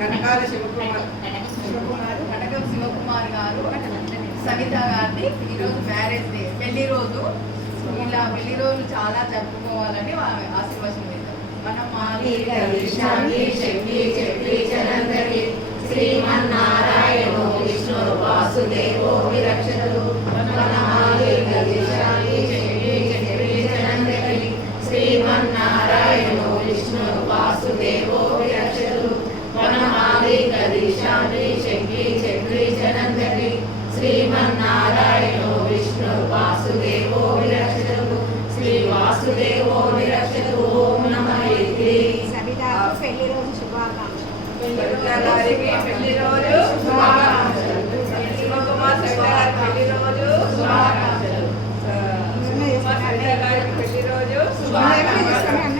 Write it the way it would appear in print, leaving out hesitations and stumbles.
కనకాల కనకం శివకుమార్ గారు సవిత గారిని ఈరోజు మ్యారేజ్ డే, పెళ్లి రోజు. ఇలా పెళ్లి రోజు చాలా జరుపుకోవాలని ఆశీర్వచనం మనం శ్రీమన్నారాయణ విష్ణు వాసుదేవో విరక్షతు శ్రీమన్నారాయణ విష్ణు వాసుదేవో విరక్షతు వనమాలి గదిశామి శక్తి చక్రి జనందరి శ్రీమన్నారాయణ విష్ణు వాసుదేవో విరక్షతు శ్రీ వాసుదేవో విరక్షతు. ఓం నమః. సవితాకు పెళ్లి రోజు శుభాకాంక్షలు. పెళ్లి రోజు శుభాకాంక్షలు. శివకుమార్ సవిత గారి పెళ్లి రోజు శుభాకాంక్షలు. పెళ్లి రోజు శుభాకాంక్షలు.